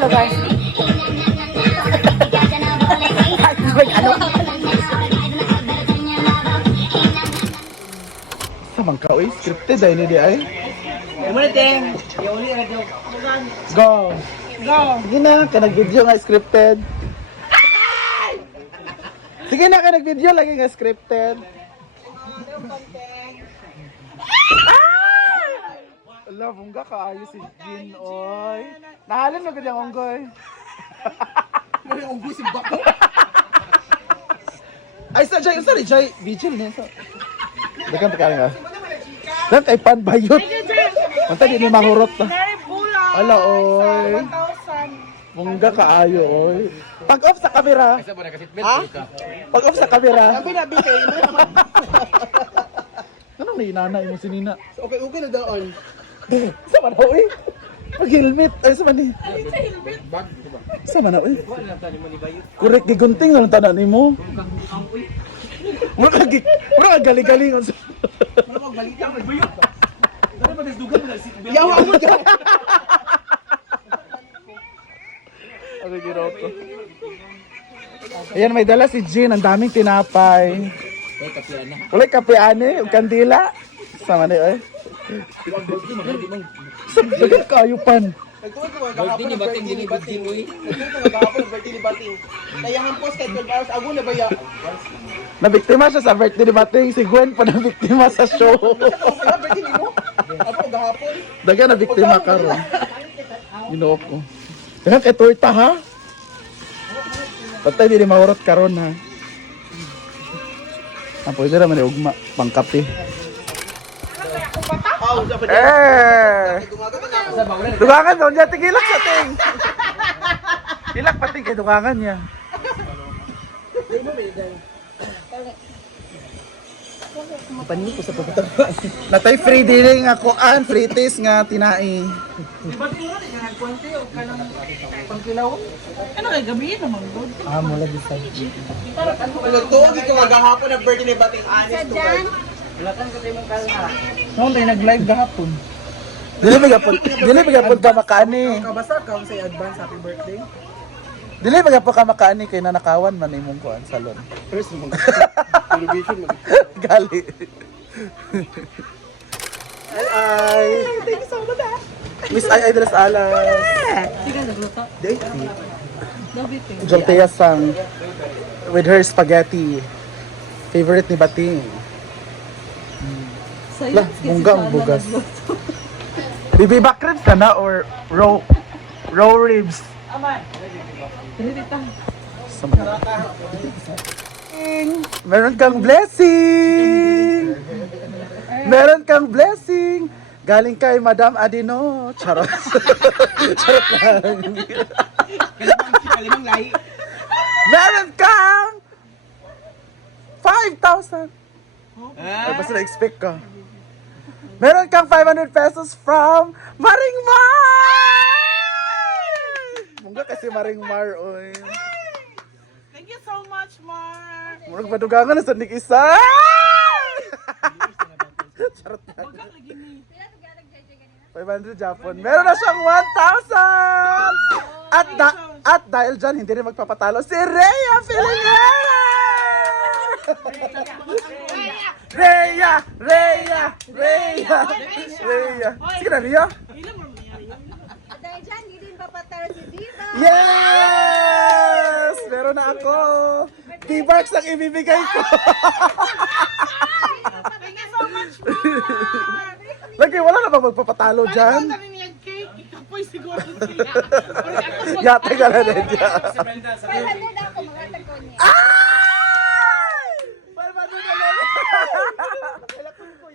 magpapatalo guys. Ano? Sa bangka, uy, scripted ay hindi ay. Go! Go! Sige na, ka nag-video nga scripted. Sige na, ka nag-video lagi nga scripted. Ala, bungga ka ayos si Jin, oy. Nahalin mo ka diyang onggoy. May onggoy si Bako. Ay, sorry, Jay. Vigil niya. Dagan pa nga. Dan kay Pan Bayot. Manta di ni mahurot ta. Ala, oy. Bungga ka ayo, oy. Pag-off sa camera. Ha? Pag-off sa camera. Sabi na, bitay. Anong nainanay mo si Nina? Okay na doon. Sa man ho eh. Pag-helmet. Ay, sa man eh. Sa man ho eh. Kurek gigunting na lang tanan ni mo. Mura ka gali-galing. Yawa mo dyan! Okay, Giroko. Ayan, may dala si Jean. Ang daming tinapay. Ulay kapeane. Ug kandila. Sa man eh. Sabi kayo pan. Nagtuwag ko gahapon ng birthday ni Bating. Nagtuwag ko gahapon ng birthday ni Bating. Kaya ang post kahit 12 hours, ago na ba ya? Nabiktima siya sa birthday ni Bating. Si Gwen pa nabiktima sa show. Kaya birthday ni mo? Ako gahapon. Daga nabiktima ka ron. Ginoo ko. Daga kay torta ha? Patay di mahurot ka ron ha. Ang pwede naman ni Ugma. Pangkapi. Dugangan doon niya, tigilak sa ting. Ilak pating kay dugangan niya. Panin ko sa pagkatapos. Natay free dealing nga kuan, free taste nga tinai. Ano kay gabi naman doon? Mo lagi sa. Nagtuwag ko gahapon ng birthday ni Bating. Honest to God. Noon tayo nag-live gahapon. Dili magapon ka makaani. Kabasa ka sa advance happy birthday. Dili magapon ka makaani kay nanakawan man imong kuan salon. First mo. Television mo. Gali. Ay. Thank you so much. Miss Ay Idris Alas. Sige, nagluto. Date. David eh. Joltea sang with her spaghetti. Favorite ni Bating. Lah, bungga ang bugas. Bibi back ribs ka na or raw ribs? Dili dito. Meron kang blessing! Meron kang blessing! Galing kay Madam Adino. Charot. Charot lang. Kalimang lahi. Meron kang 5,000! Ay, basta na-expect ka. Meron kang 500 pesos from Maringmar! Mungga kasi Maringmar, oy. Thank you so much, Mar. Murag madugangan na sa isa. Charot lang. 500 Japon. Meron na siyang 1,000! At dahil dyan, hindi rin magpapatalo si Rhea Filingera! Rhea! Sige na, Rhea. Ilan mo nangyari yun? Dahil dyan, hindi din papatalo si Diva. Yes! Meron na ako. D-Barks ang ibibigay ko. Thank you so much, Mar. Lagi, wala na bang magpapatalo dyan? Ano niya cake? Ikapoy siguro siya. Yate ka na din dyan. 500 ako, magatag ko niya. Ay!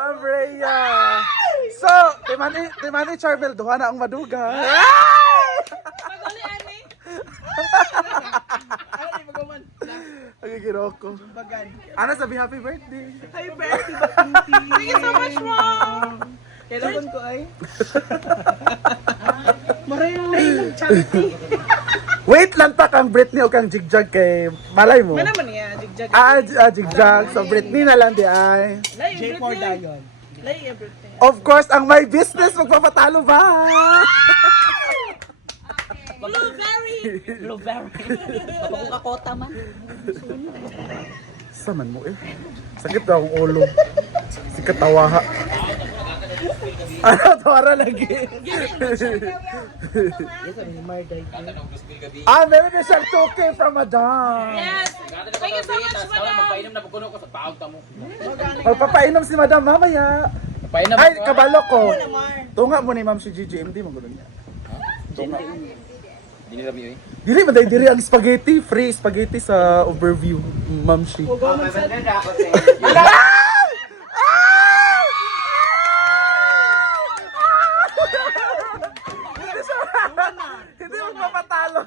From Rhea. So, Timani Charbel, duha na ang maduga. Paguli, Ani. Ano di magaman? Ang giroko. Ana, sabi happy birthday. Happy birthday Bating. Thank you so much, Mom. Kailan ko ay? Maray charity. Wait lang ta kang Britney o kang Jigjag kay malay mo. Ano naman niya? Jigjag. Jigjag. So Britney na lang di ay. Lay J4 everything. Dion. Lay everything. Of course, ang my business magpapatalo ba? Blueberry. Kapag-kakota man. Saman mo eh. Sakit daw ang ulo. Si katawaha. Ano, tawara lagi. Meron na siyang 2K from Madam. Yes. Thank you so much, madam. Magpainom na pagkuno ko sa paog mo. Magpapainom si Madam mamaya. Painom Ay, kabalo ko. Tunga mo ni Ma'am si GGMD, magulo niya. Tunga. Dili na biyo. Dili man diri ang spaghetti, free spaghetti sa overview, Ma'am Shi. Hindi magpapatalo.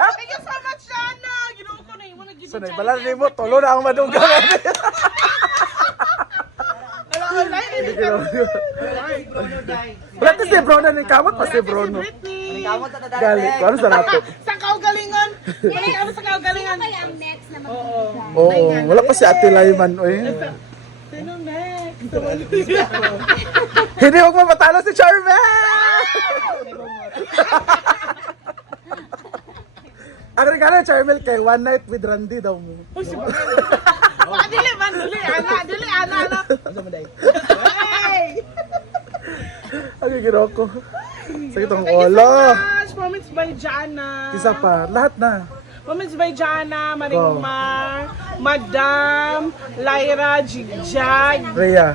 Thank you so much, Jana. Ginoo ko na yung So na balan ni mo tolo na ang madugang. Wala si Brono ni kamot pa si Brono. Gali, ano sa nato? Sa kaugalingon. Ano sa kaugalingon? Kaya ang next na mag-ibig. Oo, wala pa si Ate Layman oy. Sino next? Hindi wag mapatalo si Charmel. Ang regalo ni Charmel kay One Night with Randy daw mo. Dili man, dili ana. Hey! Ang ginawa ko. Sakit ang Thank you so ulo. much. Moments by Jana. Isa pa, lahat na. Moments by Jana, Maringmar, Madam, Lyra, Jigjag, Rhea.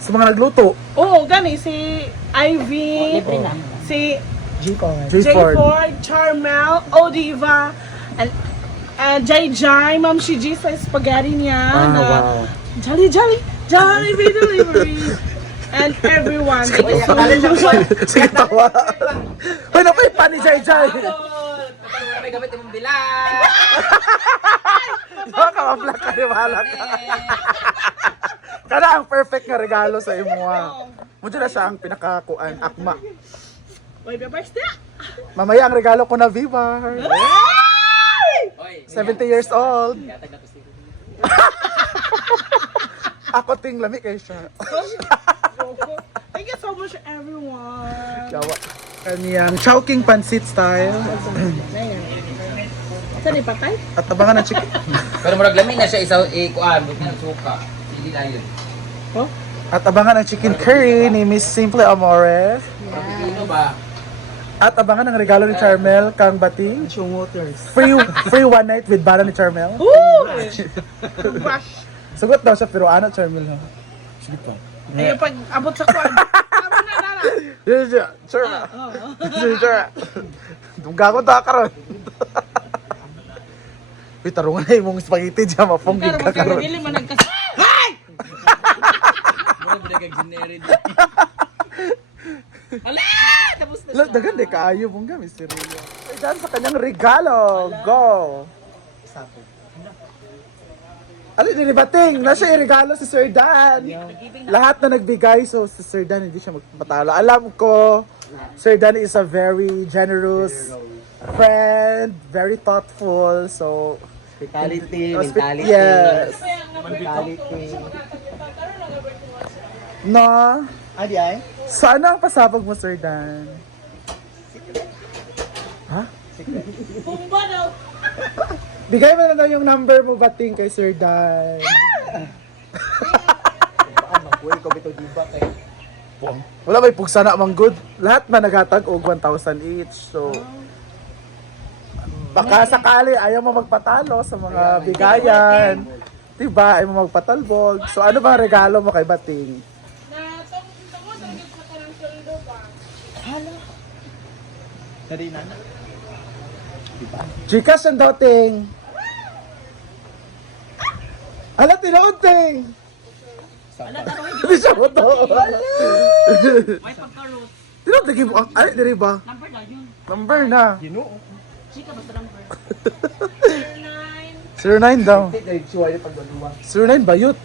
Sa mga nagluto. Oo, gani si Ivy, si J-Ford. J-Ford, Charmel, Odiva, and Jai, Ma'am Shiji sa spaghetti niya. Wow. Jolly Delivery. And everyone. Thank you so much. Sige, tawa. Hoy, napay pa ni Jai. May gamit imong bilang. Makakapla ka ni bahala ka. Kana ang perfect nga regalo sa imo ha. Mudyo na siya ang pinakakuan, akma. Wait, birthday. Mamaya ang regalo ko na Vivar. Oy, 70 years old. katag na to si. Ako ting lami kay siya. Thank you so much, everyone. Yawa. Kaniyang Chowking Pansit style. Saan ipatay? At abangan ng chicken. Pero murag lamig na siya isa kuan, bukod suka. Dili na yun. At abangan ang chicken curry ni Miss Simple Amore. Ano ba? At abangan ang regalo ni Charmel kang bating. Free one night with bala ni Charmel. Brush. Sugot daw siya pero ano Charmel ha. Sige pa. Ayun, pag abot sa kwan. Tama na, Nara. Yes, yeah. Sure. Sure. Dungga ko ta karon. Uy, tarungan na yung spaghetti dyan, mapungging ka Pero karon. dili man nagkas... Hay! Murag ba kag-generic. Ala! Tapos na Look, dagan de kaayo mong gamit si Ria. Ay, dyan sa kanyang regalo. Go! Alin, nilibating. Nasa yung regalo si Sir Dan. Lahat na nagbigay, so si Sir Dan hindi siya magpatalo. Alam ko, Sir Dan is a very generous friend, very thoughtful, so... Hospitality, mentality. Yes. mentality. No? Adi ay? Sana ang pasabog mo, Sir Dan? Ha? Pumba daw. Bigay mo na daw yung number mo bating kay Sir Dan. Magkuwi ko bito diba kay. Wala may pugsa na mang good. Lahat man naghatag og 1,000 each. So baka sakali ayaw mo magpatalo sa mga bigayan. Diba? Ayaw mo magpatalbog. So ano bang regalo mo kay Bating? Na tungkol sa gid sa kanang sweldo ba? Dari na. Gcash ang dating. Ala, tinoting! Hindi siya mo to. May pagka-root. Tinoting mo. Ay, diri ba? Number na yun. Number na. Chika, basta number. 09. 09 daw. Dili siya pagduluwa. 09 bayot.